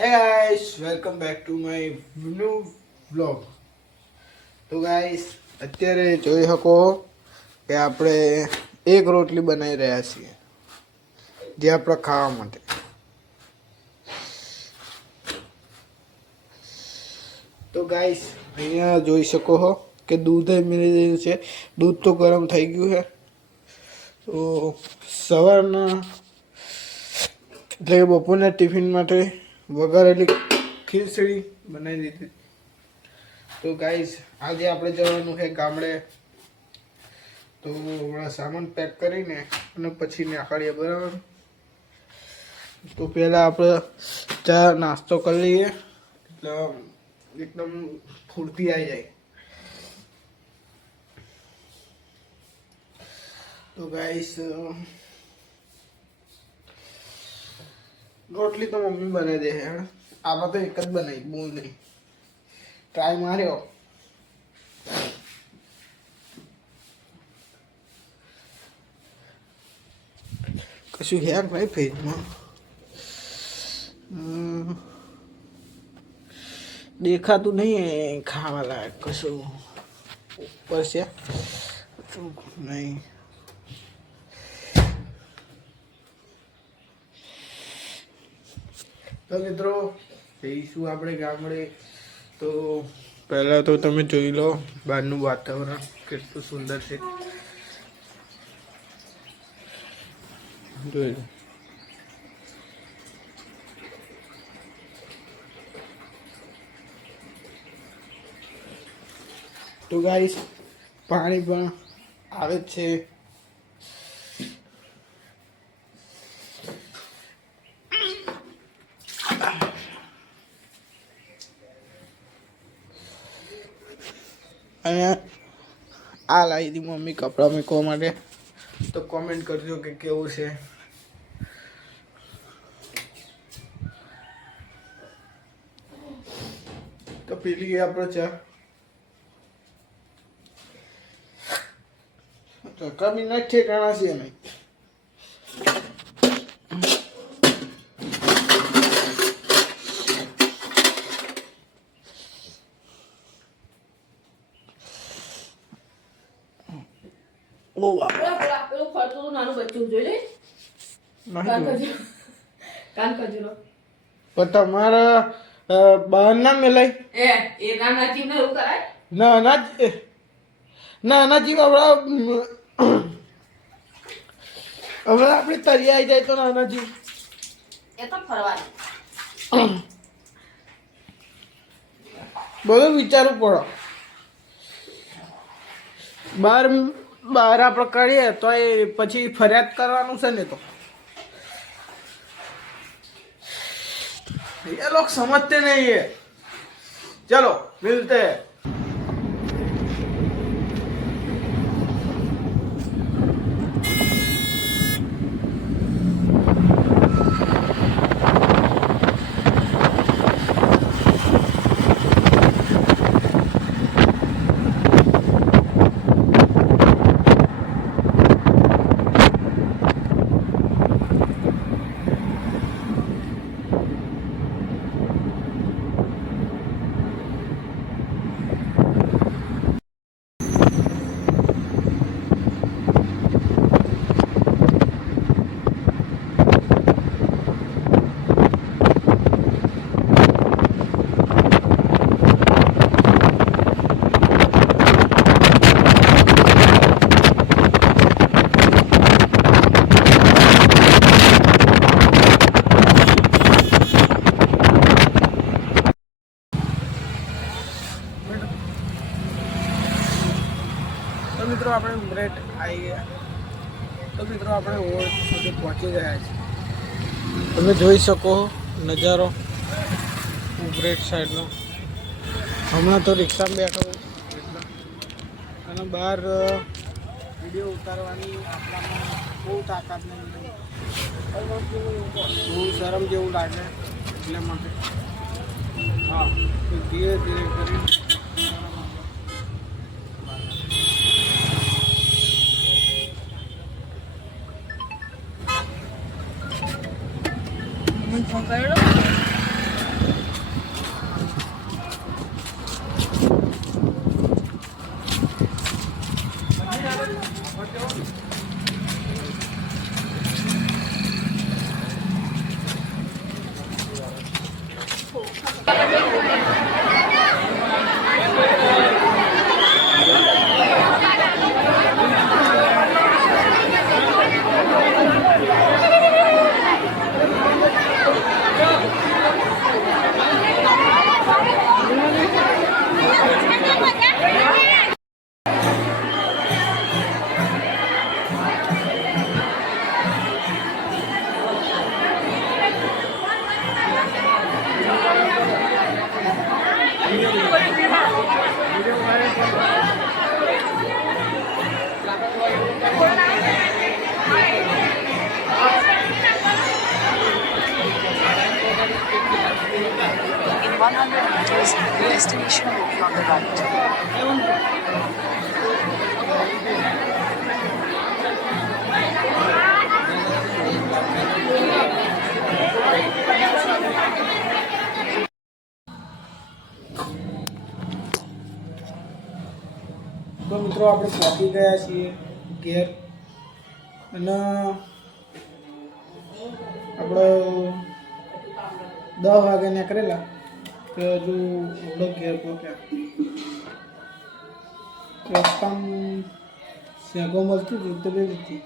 Hey guys, welcome back to my new vlog. તો guys અત્યારે જોઈ શકો કે આપણે એક રોટલી બનાવી રહ્યા છીએ જે આપણે ખાવા માટે. તો ગાઈસ અહીંયા જોઈ શકો છો કે દૂધ મળી રહ્યું છે. દૂધ તો ગરમ થઈ ગયું છે. તો સવારના એટલે બપોરના ટિફિન માટે વઘારેલી ખીચડી બનાવી દીધી. તો ગાઈસ આજે આપણે જવાનું છે ગામડે. તો હમણાં સામાન પેક કરીને અને પછી નીકળીએ, બરાબર. તો પહેલાં આપણે ચા નાસ્તો કરી લઈએ એટલે એકદમ ફૂર્તી આવી જાય. તો ગાઈસ રોટલી તો મમ્મી બનાવી દે છે. આમાં તો એક જ બનાવી, બહુ નહીં. ટ્રાય માર્યો. કશું યાર ભાઈ ફેજમાં દેખાતું નહીં ખાવા લાયક કશું ઉપર છે નહીં. તો મિત્રો જઈશું આપણે ગામડે. તો પહેલાં તો તમે જોઈ લો બહારનું વાતાવરણ કેટલું સુંદર છે, જોઈ લો. તો ગાઈસ પાણી પણ આવે જ છે. અને આ લાવી હતી મમ્મી કપડાં મૂકવા માટે. તો કોમેન્ટ કરજો કે કેવું છે. તો પેલી આપણો ચા તો કમી નથી ઠેકાણા છે નહીં. પેલું ફરતું નાનું બચ્ચું જોઈ લે. કાન કજરો પણ તમારા બહાર ના મેલાય એ નાના જીવને એવું કરાય. નાના જીવ હવે આપણે તરી આવી જાય તો નાના જીવ એ તો ફરવા બધું વિચારવું પડે. બહાર આપણે કરીએ તો એ પછી ફરિયાદ કરવાનું છે ને. તો ये लोग समझते नहीं है. चलो मिलते हैं. તો મિત્રો આપણે ઉમરેઠ આવી ગયા. તો મિત્રો આપણે ઓવર સુધી પહોંચી ગયા છીએ. તમે જોઈ શકો નજારો ઉમરેઠ સાઈડનો. હમણાં તો રિક્ષામાં બેઠો અને બહાર વિડીયો ઉતારવાની આપણામાં બહુ તાકાત નહીં, બહુ શરમ જેવું લાગે એટલા માટે. હા, ધીરે ધીરે કરી ફોન કરેલો. In 100 meters, your destination will be on the right. તો મિત્રો આપણે પહોંચી ગયા છીએ ઘેર અને આપણે 10 વાગે નીકળેલા તો હજુ આપણે ઘેર પહોંચ્યા રસ્તામાં શેકો મળતી હતી તો બે હતી